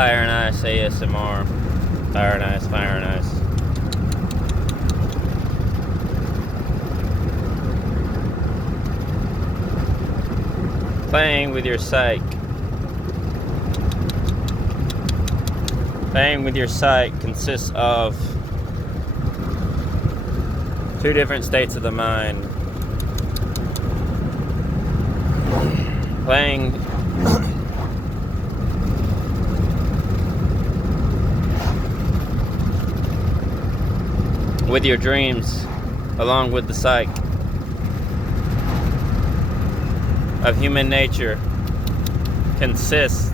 Fire and Ice A.S.M.R. Fire and Ice, Fire and Ice. Playing with your psych. Playing with your psych consists of two different states of the mind. Playing with your dreams along with the psych of human nature consists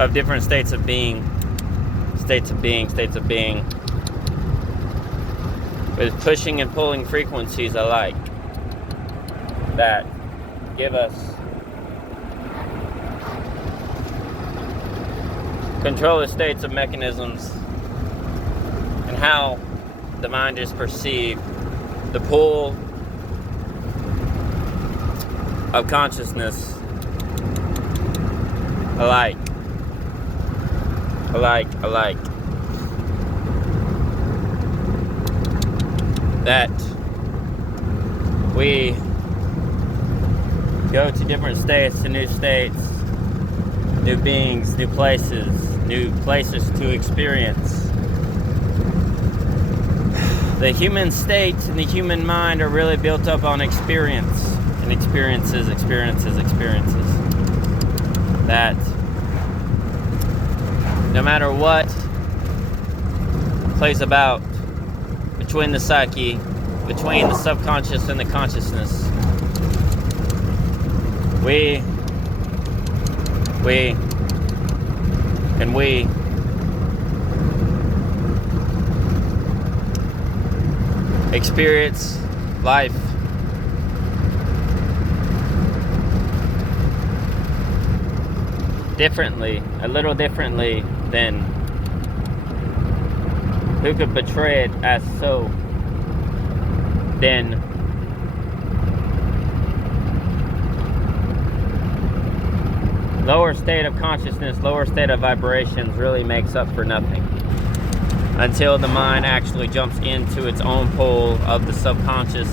of different states of being, with pushing and pulling frequencies alike that give us control of states of mechanisms and how the mind is perceived, the pull of consciousness alike. That we go to different states, to new states, new beings, new places to experience. The human state and the human mind are really built up on experience and experiences. That no matter what plays about between the psyche, between the subconscious and the consciousness, we experience life differently, a little differently than who could portray it as so, then lower state of consciousness, lower state of vibrations really makes up for nothing until the mind actually jumps into its own pole of the subconscious,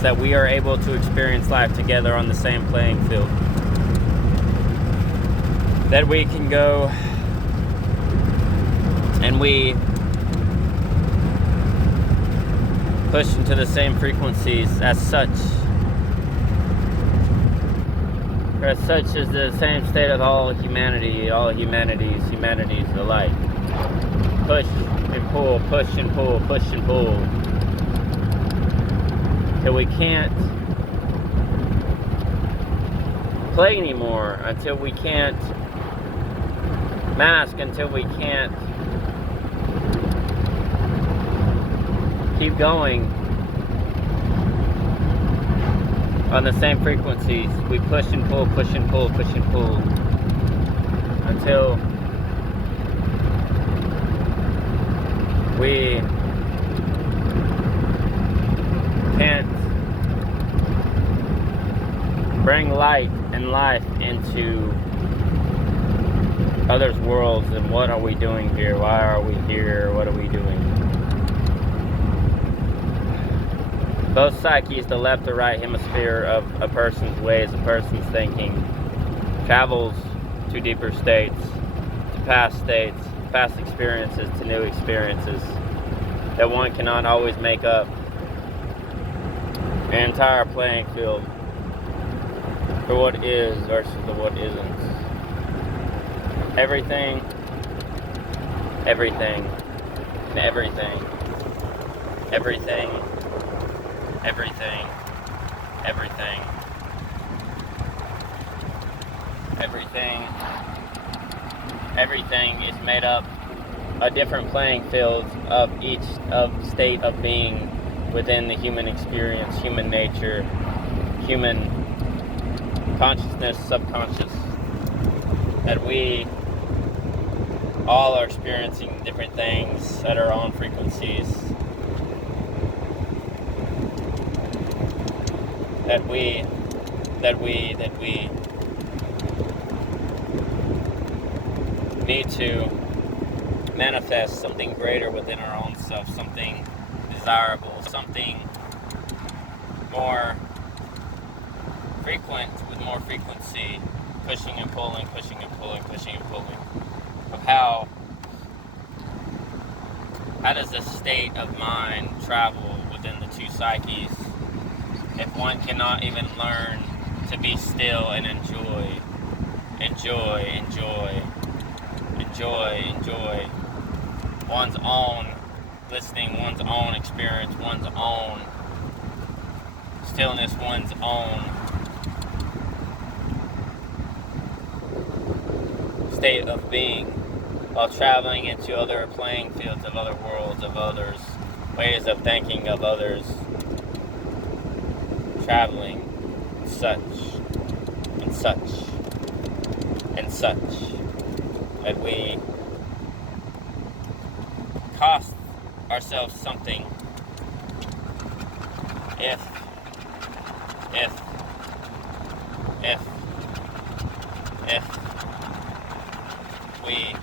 that we are able to experience life together on the same playing field. That we can go and we push into the same frequencies as such as the same state of all humanities alike. Push and pull, till we can't play anymore, until we can't mask, until we can't keep going on the same frequencies. We push and pull until we can't bring light and life into others' worlds. And what are we doing here? Why are we here? What are we doing? Both psyches, the left or right hemisphere of a person's ways, a person's thinking, travels to deeper states, to past experiences, to new experiences, that one cannot always make up an entire playing field for what is versus the what isn't. Everything, everything is made up a different playing fields of each of state of being within the human experience, human nature, human consciousness, subconscious, that we all are experiencing different things at our own frequencies, that we need to manifest something greater within our own self, something desirable, something more frequent, with more frequency, pushing and pulling, pushing and pulling, pushing and pulling, of how does a state of mind travel within the two psyches if one cannot even learn to be still and enjoy one's own listening, one's own experience, one's own stillness, one's own state of being, while traveling into other playing fields of other worlds, of others, ways of thinking of others, traveling such and such and such, that we cost ourselves something if we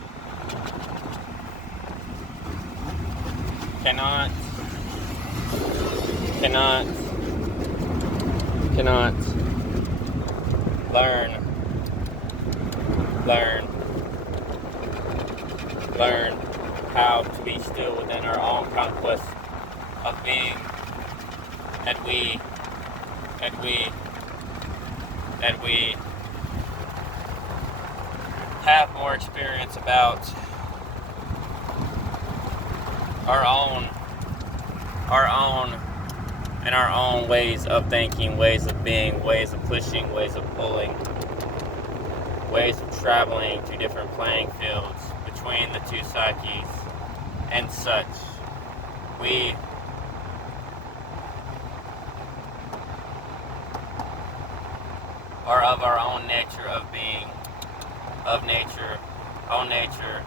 cannot learn how to be still within our own conquest of being, that we have more experience about our own and our own ways of thinking, ways of being, ways of pushing, ways of pulling, ways of traveling to different playing fields between the two psyches and such. We are of our own nature of being, of nature, own nature,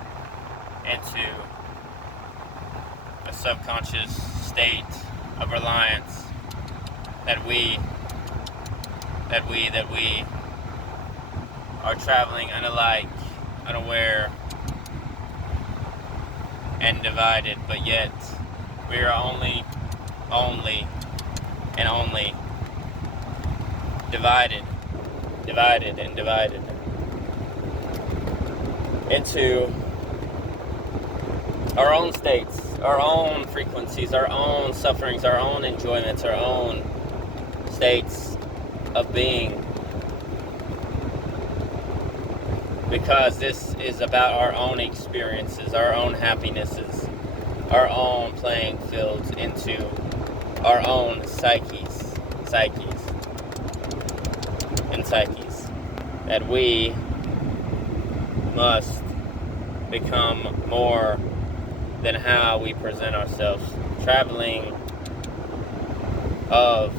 into a subconscious state of reliance that we are traveling unalike, unaware, and divided, but yet we are only divided into our own states, our own frequencies, our own sufferings, our own enjoyments, our own states of being. Because this is about our own experiences, our own happinesses, our own playing fields into our own psyches, that we must become more than how we present ourselves, traveling of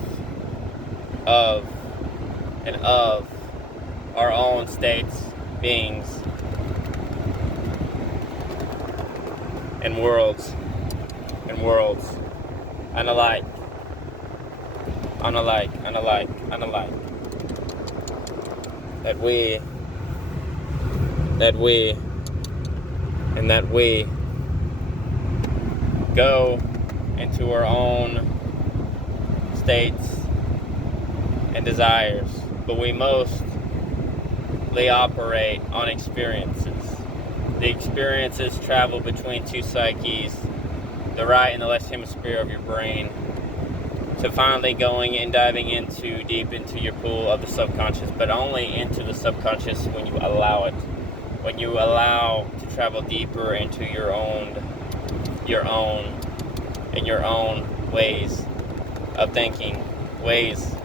our own states, beings, and worlds, unalike, that we go into our own states and desires, but we mostly operate on experiences. The experiences travel between two psyches, the right and the left hemisphere of your brain, to finally going and diving deep into your pool of the subconscious, but only into the subconscious when you allow it. When you allow to travel deeper into your own ways of thinking, ways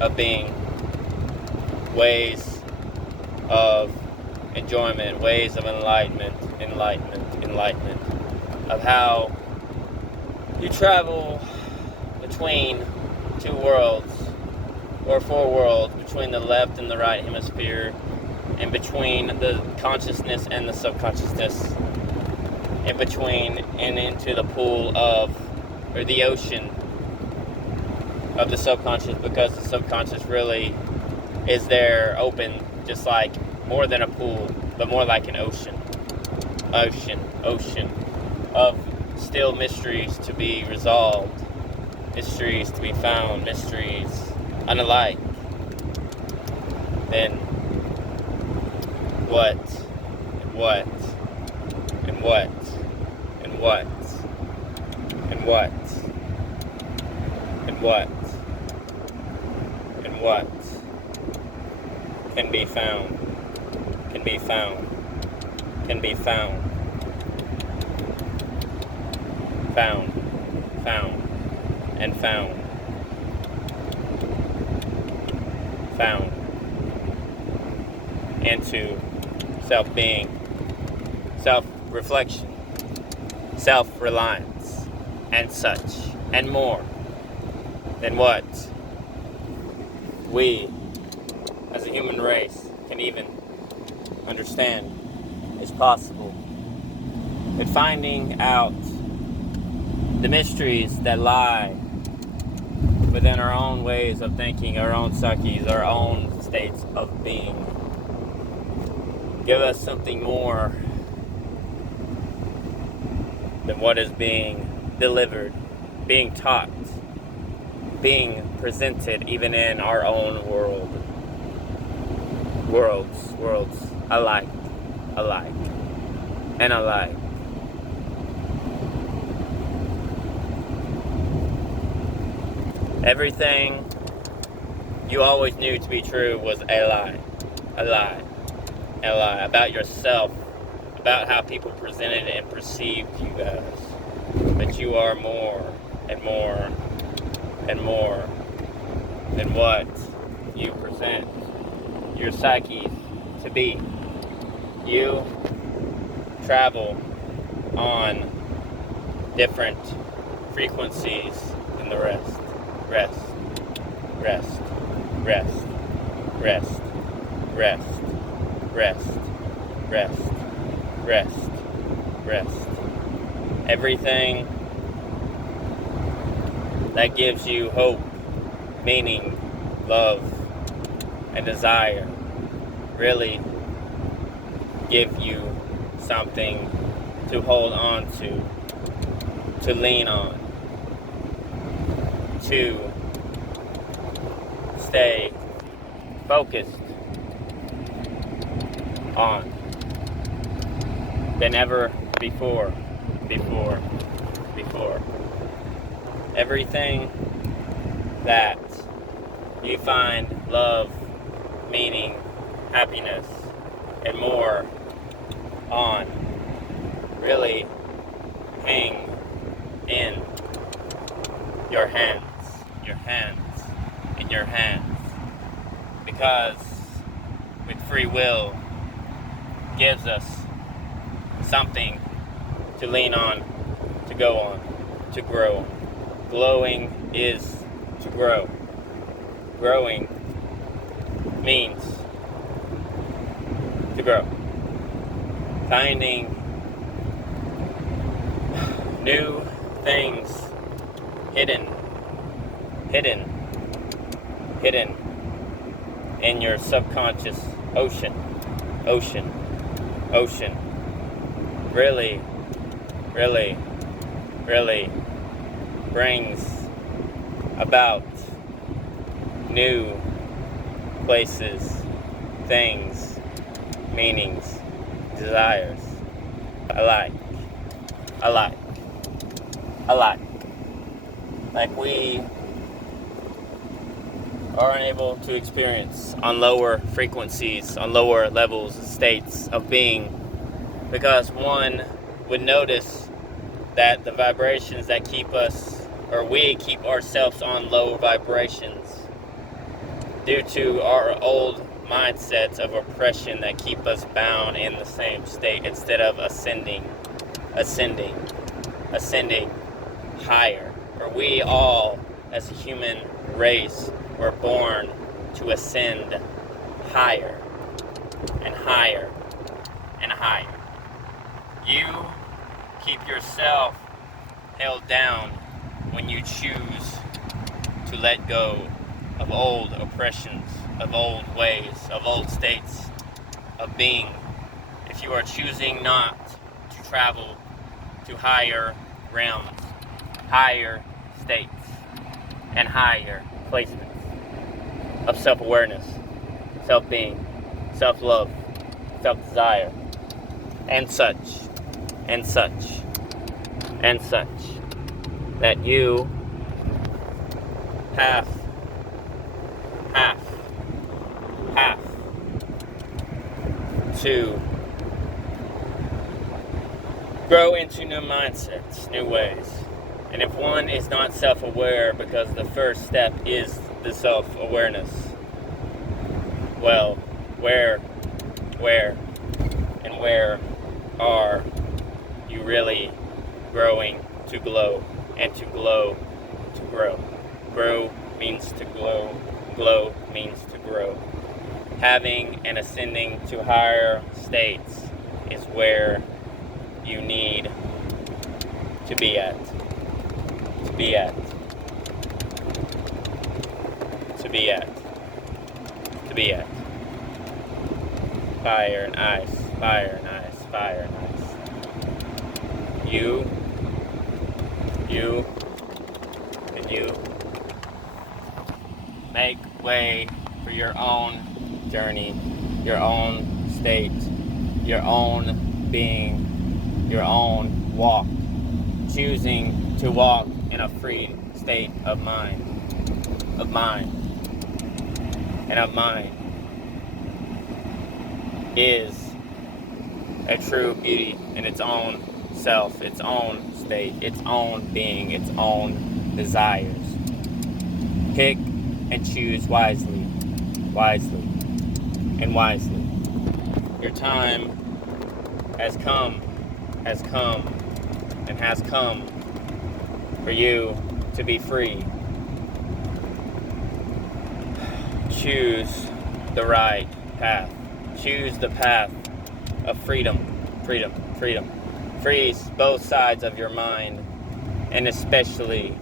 of being, ways of enjoyment, ways of enlightenment, of how you travel between two worlds, or four worlds, between the left and the right hemisphere, and between the consciousness and the subconsciousness, in between and into the pool of, or the ocean of the subconscious, because the subconscious really is there open, just like more than a pool. but more like an ocean of still mysteries to be resolved, mysteries to be found, mysteries unalike. Then what, and what, and what, and what, and what, and what, and what can be found, can be found, can be found, found, and found, into self-being, self-reflection, self-reliance, and such, and more than what we as a human race can even understand is possible. But finding out the mysteries that lie within our own ways of thinking, our own psyches, our own states of being, give us something more than what is being delivered, being taught, being presented even in our own world. Worlds, alike, and alike. Everything you always knew to be true was a lie about yourself, about how people presented and perceived you guys. But you are more and more and more than what you present your psyche to be. You travel on different frequencies than the rest. Rest. Everything that gives you hope, meaning, love, and desire really give you something to hold on to lean on, to stay focused on than ever before. Everything that you find love, meaning, happiness, and more on really hang in your hands, because with free will gives us something to lean on, to go on, to grow. Glowing is to grow. Growing means to grow. Finding new things hidden in your subconscious ocean really brings about new places, things, meanings, desires, alike. Like we are unable to experience on lower frequencies, on lower levels, states of being, because one would notice that the vibrations that keep us, or we keep ourselves on low vibrations due to our old mindsets of oppression that keep us bound in the same state instead of ascending higher. For we all, as a human race, were born to ascend higher and higher and higher. You keep yourself held down when you choose to let go of old oppressions, of old ways, of old states of being, if you are choosing not to travel to higher realms, higher states, and higher placements of self-awareness, self-being, self-love, self-desire, and such, and such, and such, that you have to grow into new mindsets, new ways. And if one is not self-aware, because the first step is the self-awareness, well, where are you really growing to glow, and to glow to grow? Grow means to glow, glow means to grow. Having and ascending to higher states is where you need to be at. To be at. To be at. To be at. Fire and ice, fire and ice, fire and ice. You, and you make way for your own journey, your own state, your own being, your own walk. Choosing to walk in a free state of mind, and of mind is a true beauty in its own self, its own state, its own being, its own desires. Pick and choose wisely, and wisely. Your time has come, and has come for you to be free. Choose the right path. Choose the path of freedom. Freeze both sides of your mind, and especially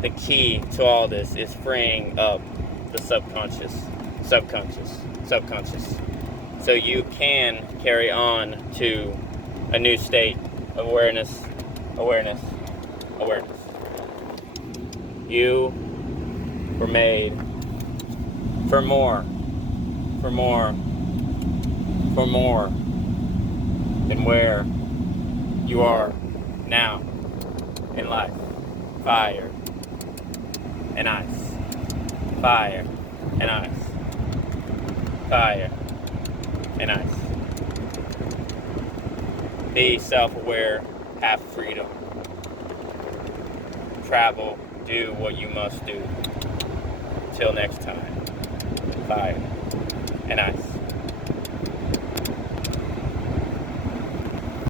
the key to all this is freeing up the subconscious, so you can carry on to a new state of awareness. You were made for more than where you are now in life. Fire and ice. Fire and ice. Fire and ice. Be self-aware, have freedom. Travel, do what you must do. Till next time. Fire and ice.